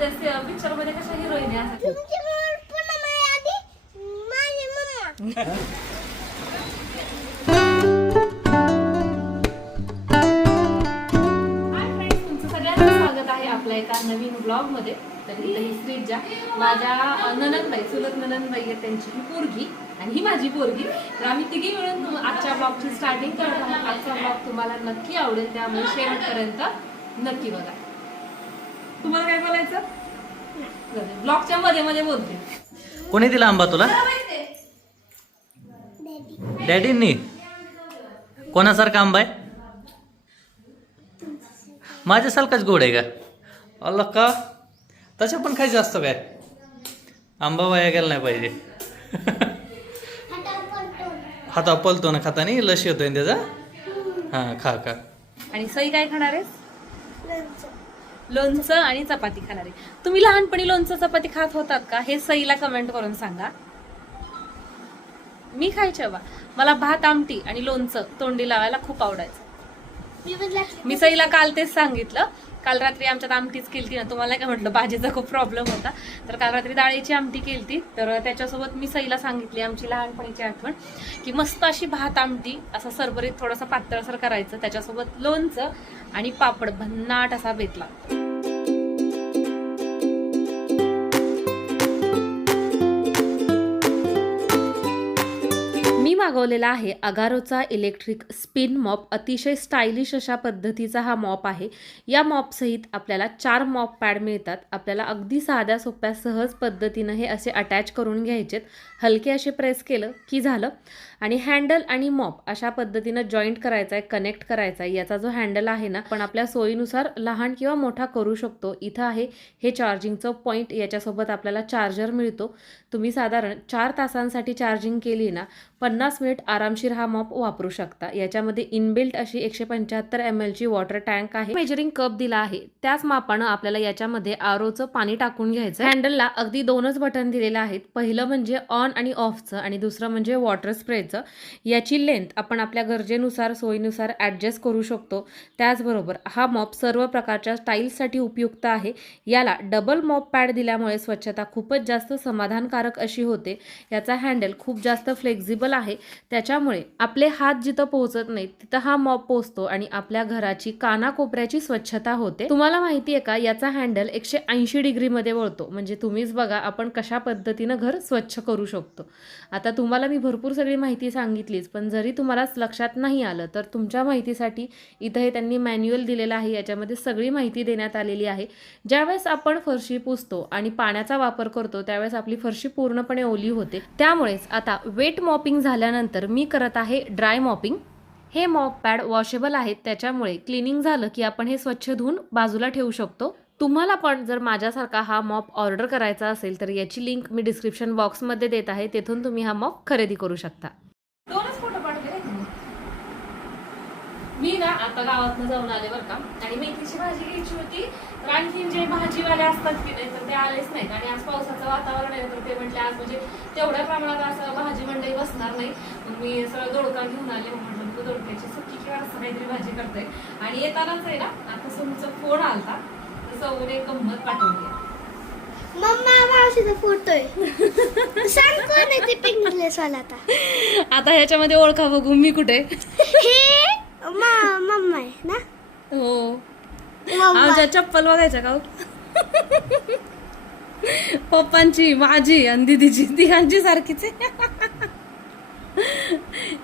त्या पिक्चरमध्ये कशा हिरोईन असतात एका नवीन ब्लॉगमध्ये तर ही श्रीजा माझ्या ननंदबाई चुलत ननंदबाई आहे त्यांची ही पोरगी आणि ही माझी पोरगी. तर आम्ही तिघी मिळून आजच्या ब्लॉगची स्टार्टिंग करत आहोत. आजचा ब्लॉग तुम्हाला नक्की आवडेल त्यामुळे शेवटपर्यंत नक्की बघा. तुम्हाला काय बोलायचं? ब्लॉगच्या मध्ये मध्ये बोलते. कोणी दिला आंबा तुला? डॅडी डॅडींनी? कोणासारखा आंबा आहे? माझ्यासारखाच गोड आहे का? अल्ला का? तशा पण खायचं असतं काय? आंबा वाया गेला नाही पाहिजे. हाता पलतो ना खातानी लशी होतोय ना त्याचा? हां खा खा. आणि सई काय खाणार आहे? लोणचं आणि चपाती खाणार तुम्ही लहानपणी लोणचं चपाती खात होतात का? हे सईला कमेंट करून सांगा. मी खायचे बा मला भात आमटी आणि लोणचं तोंडी लावायला खूप आवडायचं. मी सईला काल तेच सांगितलं. काल रात्री आमच्यात आमटीच केलती ना तुम्हाला काय म्हटलं? भाजीचा खूप प्रॉब्लेम होता. तर काल रात्री डाळीची आमटी केलती. तर त्याच्यासोबत मी सईला सांगितली आमची लहानपणीची आठवण की मस्त अशी भात आमटी असं सरभरीत थोडंसं पातळसर करायचं. त्याच्यासोबत लोणचं आणि पापड भन्नाट असा बेतला मागवलेला आहे. अगारोचा इलेक्ट्रिक स्पिन मॉप अतिशय स्टायलिश अशा पद्धतीचा हा मॉप आहे. या मॉपसहित आपल्याला चार मॉप पॅड मिळतात. आपल्याला अगदी साध्या सोप्या सहज पद्धतीनं हे असे अटॅच करून घ्यायचेत. हलके असे प्रेस केलं की झालं. आणि हँडल आणि मॉप अशा पद्धतीनं जॉईंट करायचा आहे कनेक्ट करायचा आहे याचा जो हँडल आहे ना पण आपल्या सोयीनुसार लहान किंवा मोठा करू शकतो. इथं आहे हे चार्जिंगचं पॉईंट याच्यासोबत आपल्याला चार्जर मिळतो. तुम्ही साधारण चार तासांसाठी चार्जिंग केली ना पन्नास मिनिट आरामशीर हा मॉप वापरू शकता. याच्यामध्ये इनबिल्ट अशी एकशे पंच्याहत्तर एम एलची वॉटर टँक आहे. मेजरिंग कप दिला आहे. त्याच मापानं आपल्याला याच्यामध्ये आरोचं पाणी टाकून घ्यायचं हँडलला अगदी दोनच बटन दिलेलं आहेत. पहिलं म्हणजे ऑन आणि ऑफचं आणि दुसरं म्हणजे वॉटर स्प्रेचं याची लेंथ आपण आपल्या गरजेनुसार सोयीनुसार ॲडजस्ट करू शकतो. त्याचबरोबर हा मॉप सर्व प्रकारच्या स्टाईल्ससाठी उपयुक्त आहे. याला डबल मॉप पॅड दिल्यामुळे स्वच्छता खूपच जास्त समाधानकारक अशी होते. याचा हँडल खूप जास्त फ्लेक्झिबल आहे. त्याच्यामुळे आपले हात जिथं पोहोचत नाहीत तिथं हा मॉप पोहोचतो आणि आपल्या घराची कानाकोपऱ्याची स्वच्छता होते. तुम्हाला माहिती आहे का याचा हँडल एकशे ऐंशी डिग्रीमध्ये वळतो. म्हणजे तुम्हीच बघा आपण कशा पद्धतीनं घर स्वच्छ करू शकतो. आता तुम्हाला मी भरपूर सगळी माहिती सांगितलीच पण जरी तुम्हाला लक्षात नाही आलं तर तुमच्या माहितीसाठी इथं हे त्यांनी मॅन्युअल दिलेलं आहे. याच्यामध्ये सगळी माहिती देण्यात आलेली आहे. ज्यावेळेस आपण फरशी पुसतो आणि पाण्याचा वापर करतो त्यावेळेस आपली फरशी पूर्णपणे ओली होते. त्यामुळेच आता वेट मॉपिंग झाल्यानंतर मी करत आहे ड्राय मॉपिंग. हे मॉप पॅड वॉशेबल आहेत त्याच्यामुळे क्लिनिंग झालं की आपण हे स्वच्छ धुवून बाजूला ठेवू शकतो. तुम्हाला पण जर माझ्यासारखा हा मॉप ऑर्डर करायचा असेल तर याची लिंक मी डिस्क्रिप्शन बॉक्समध्ये देत आहे तेथून तुम्ही हा मॉप खरेदी करू शकता दोनच फोटो पाठवले मी ना आता गावातनं जाऊन आले बरं का. आणि मेथीची भाजी घ्यायची होती. तर आणखीन जे भाजीवाले असतात की नाही तर ते आलेच नाहीत. आणि आज पावसाचं वातावरण आहे तर ते म्हटले आज म्हणजे तेवढ्या प्रमाणात असं भाजी मंडई बसणार नाही. मग मी सरळ दोडका घेऊन आले. म्हटलं तू दोडक्याची सुकी किंवा असं काहीतरी भाजी करते आणि येतानाच आहे ना आता सोनूचा फोन आलता. तर सौने गंमत पाठवली. मम्मा मावशीचा फोटो आहे. सांग कोण आहे ते पिंक ड्रेस वाला आता? आता ह्याच्यामध्ये ओळखा बघू मी कुठे. हे मा मम्मा आहे ना? हो. मम्मा आमच्या चप्पल बघायच्या का हो? पप्पांची माझी आणि दिदीची. तिघांची सारखीच आहे.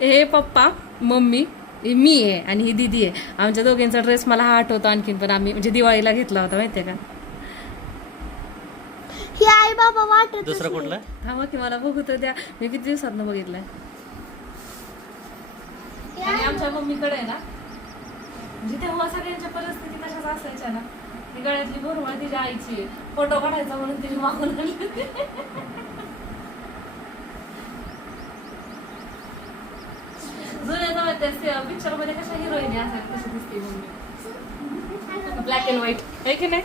हे पप्पा मम्मी हे मी आहे आणि ही दिदी आहे. आमच्या दोघींचा ड्रेस मला हा आठवतो आणखीन पण आम्ही म्हणजे दिवाळीला घेतला होता माहितीये का? ही आई बाबा वाटत दुसरं कुठलं? थांबा की मला बघू तर द्या. मी किती दिवसात बघितलंय? आणि आमच्या मम्मीकडे आहे ना म्हणजे तेव्हा सगळ्यांच्या परिस्थिती तशाच असायच्या ना ती गळ्यातली बोरवळ तिच्या आईची फोटो काढायचा म्हणून तिने मागून आणली. जुन्या जमान्यात पिक्चरमध्ये कशा हिरोईन असायच्या कशी दिसते मम्मी. ब्लॅक अँड व्हाईट आहे की नाही?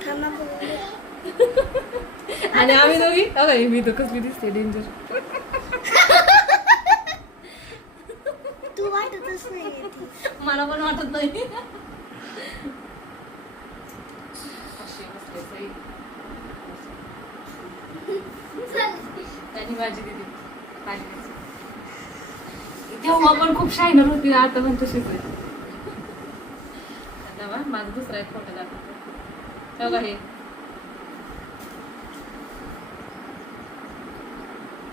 आणि आम्ही दोघी अगं मी तर कसली दिसते डेंजर तू वाटतच नाही मला पण वाटत नाही. माझी दिदी पाहिजे. तेव्हा पण खूप शायनर होती आता पण तशीच आहे. आता माझा दुसरा एक फोटो दाखवतो. बघा हे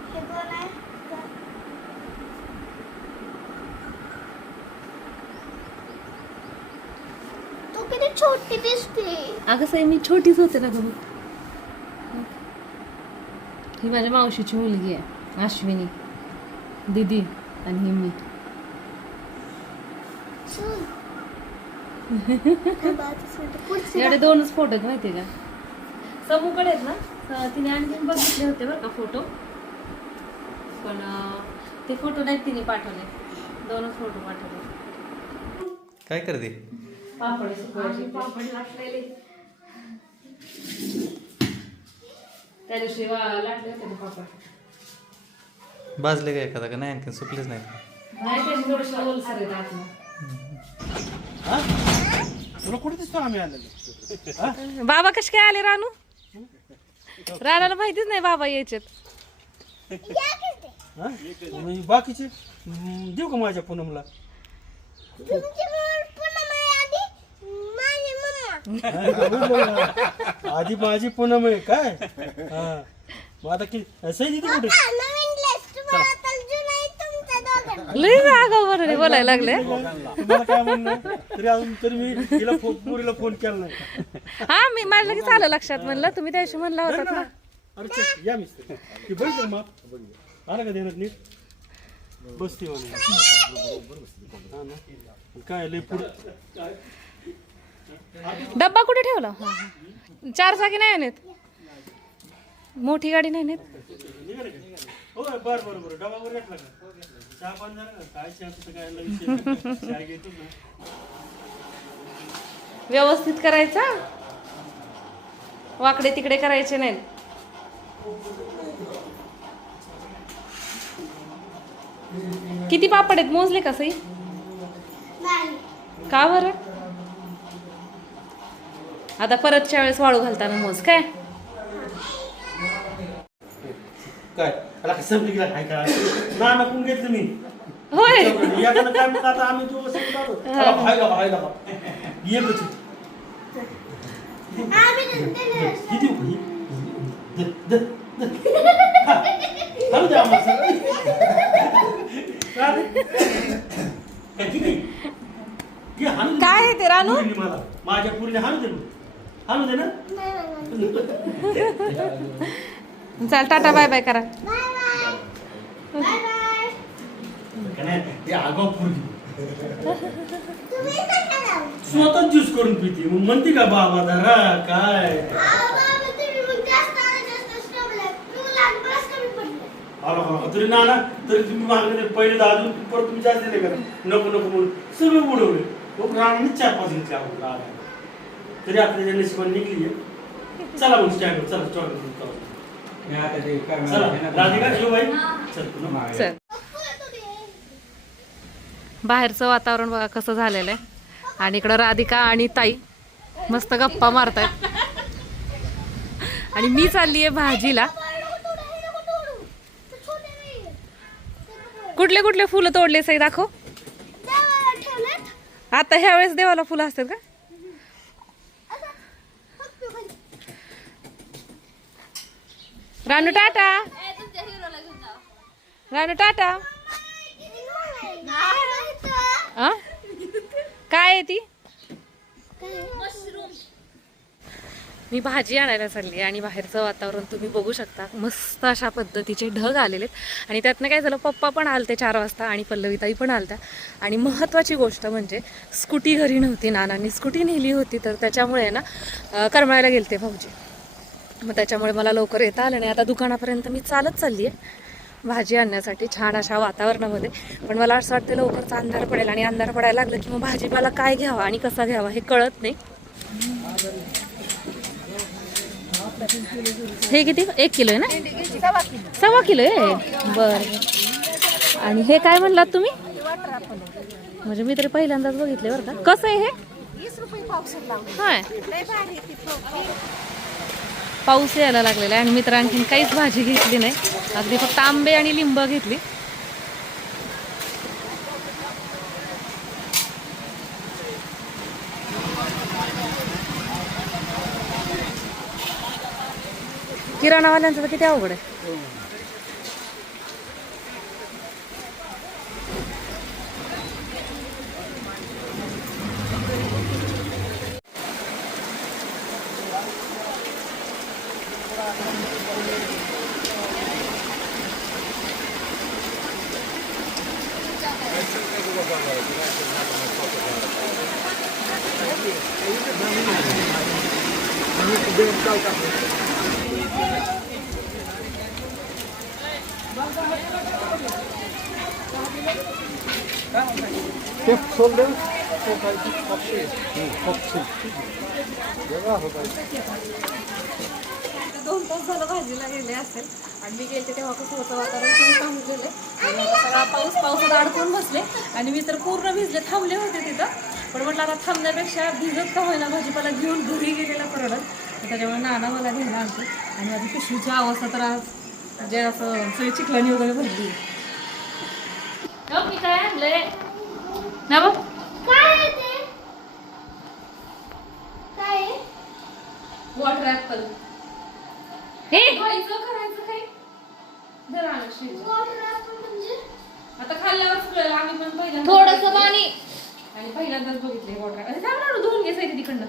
हे कोण आहे? तू किती छोटी दिसते. अगं साई मी छोटीच होते ना गं ही माझ्या मावशीची मुलगी आहे अश्विनी. दीदी आणि ही मी. एवढे दोनच फोटो आहेत माहिती का? समूकडे आहेत ना? तिने आणखीन बघितले होते बरं का फोटो पण ते फोटो नाहीत तिने पाठवले. दोनच फोटो पाठवले. काय करते? पापड सुकवायचे पापड लाटलेले. त्या दिवशी लाटले होते ना पापड. भाजले का एखादा का? नाही आणखी सुकलेच नाही नाही त्याची थोडीशी ओलसर आहेत आतनं. तुला कुठे दिसतो आम्ही आलेलो? बाबा कसे काय आले रानू? राणाला माहितीच नाही बाबा यायचेत. हा? मग बाकीचे देऊ का माझ्या पूनमला तुमची मम्मा पुन्हा माझ्या आधी माझी मम्मा आधी माझी पूनम आहे काय? हा. मग आता की सही दिली कुठे? हा, लय बरं बोलायला लागले. तुम्हाला काय म्हणणं? तरी अजून तरी मी तिला फोन पुरीला फोन केला नाही. हा मी माझ्या लगेच आलं लक्षात म्हणलं. तुम्ही त्या दिवशी म्हणला होता ना अरे चल, या मिस्त्री ती बघ माप. आला का देणार नीट? बसते म्हणे. हा ना. काय लय पुढे डब्बा कुठे ठेवला? हा, हा. चार चाकी नाही नेत मोठी गाडी नाही नेत? व्यवस्थित करायचा? वाकडे तिकडे करायचे नाहीत. किती पापड आहेत? मोजले का सई? नाही. का बरं? आता परतच्या वेळेस वाळू घालताना मोज काय? काय? काय संपली काय काय ना नको घेतलं मी? होय. याकडे काय म्हणतात आता आम्ही दोघं संगत आलो त्याला भायला भायला बा एकच आहे. आम्ही तर दिले ही देऊ का ही? द- द- द. हाणू द्या आम्हाला? काय ते रानू? माझ्या पुरीने हाणू दे हाणू दे ना. नाही नाही, नाही. चाल टाटा बाय बाय करा. नाही? करा स्वतः ज्यूस करून पिते. मग म्हणते का बाबा धरा काय? तरी ना ना तरी तुम्ही मागले पहिले दहा अजून परत तुम्ही जास्त दिले का नको नको म्हणून सगळं बुडवले मग राणाने चार पाच घेतले आपण तरी आपल्या नशिबाने निघली आहे. चला मग स्टँड चला राधिका बाई. बाहेरचं वातावरण बघा कसं झालेलं आहे. आणि इकडं राधिका आणि ताई मस्त गप्पा मारतायत. आणि मी चालली आहे भाजीला. कुठले कुठले फुलं तोडले सई दाखव. ठेवलेत. आता ह्या वेळेस देवाला फुलं असतात का? रानू टाटा. रानू टाटा. काय आहे ती? मी भाजी आणायला चालली आणि बाहेरचं वातावरण तुम्ही बघू शकता. मस्त अशा पद्धतीचे ढग आलेले आहेत. आणि त्यातनं काय झालं पप्पा पण आलते चार वाजता आणि पल्लवीताई पण आलत्या. आणि महत्त्वाची गोष्ट म्हणजे स्कूटी घरी नव्हती नानांनी स्कूटी नेली होती तर त्याच्यामुळे ना अं, करमाळ्याला गेलते भाऊजी. मग त्याच्यामुळे मला लवकर येता आलं नाही. आता दुकानापर्यंत मी चालत चालली आहे भाजी आणण्यासाठी छान अशा वातावरणामध्ये. पण मला असं वाटतं लवकरच अंधार पडेल आणि अंधार पडायला लागलं की मग भाजीपाला काय घ्यावा आणि कसा घ्यावा हे कळत नाही. हे किती? एक किलो आहे ना? सव्वा किलो आहे? बर. आणि हे काय म्हणलात तुम्ही? म्हणजे मी तरी पहिल्यांदाच बघितले बरं का. कसं आहे हे? पाऊस यायला लागलेला आहे आणि मित्र आणखीन काहीच भाजी घेतली नाही. अगदी फक्त आंबे आणि लिंब घेतली. किराणावाल्यांचं तर किती अवघड आहे. दोन तास झालं भाजीला गेले असेल आणि मी गेले तेव्हा कसं होतं वातावरण तुम्ही थांबलेलं सगळा पाऊस पावसात अडकून बसले आणि मी तर पूर्ण भिजले थांबले होते तिथं. पण म्हटलं आता थांबण्यापेक्षा भिजत का होईना भाजीपाला घेऊन घरी गेलेला परडत तर त्याच्यामुळे नाना मला घ्यायला आणतो. आणि माझी पिशवीची अवस्था तर आज जे असं सगळी चिखलानी वगैरे भरली. मी काय आणलंय? ना बघ. काय आहे ते? काय आहे? वॉटर ऍपल हे? खायचं करायचं जरा apple म्हणजे? आता खाल्ल्यावर आम्ही पण थोडंसं पाणी. आणि पहिल्यांदाच बघितले वॉटर अरे थांब ना धुवून घे साईड तिकडनं.